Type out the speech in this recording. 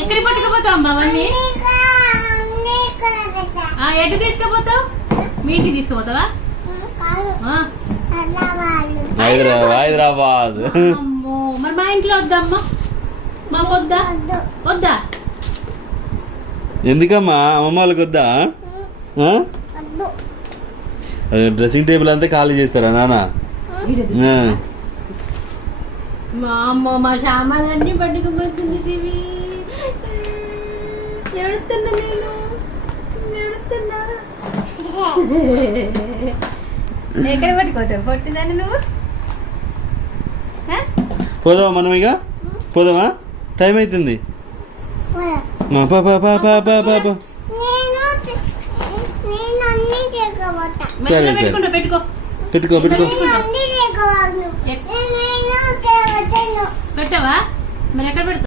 ఎక్కడికి పట్టుకుపోతావు అమ్మా అవన్నీ? ఎటు తీసుకుపోతావు? మీ ఇంటికి తీసుకుపోతావా? హైదరాబాద్. అమ్మో మరి మా ఇంట్లో వద్దమ్మా, మాకు వద్దా? వద్దా? ఎందుకమ్మా అమ్మమ్మ వాళ్ళకి వద్దా? డ్రెస్సింగ్ టేబుల్ అంతా ఖాళీ చేస్తారా నాన్న? మా అమ్మ మా సామాన్లన్నీ పట్టుకుపోతుంది. ఎడుతున్నా నేను, ఎడుతున్నా. ఎక్కడ పట్టుకోతావు పొట్టిదాన్ని నువ్వు? పోదామా మనం? ఇక పోదామా? టైం అవుతుంది. సరే సరే పెట్టుకో పెట్టుకో పెట్టుకో. పెట్టవా? మరి ఎక్కడ పెడతావు?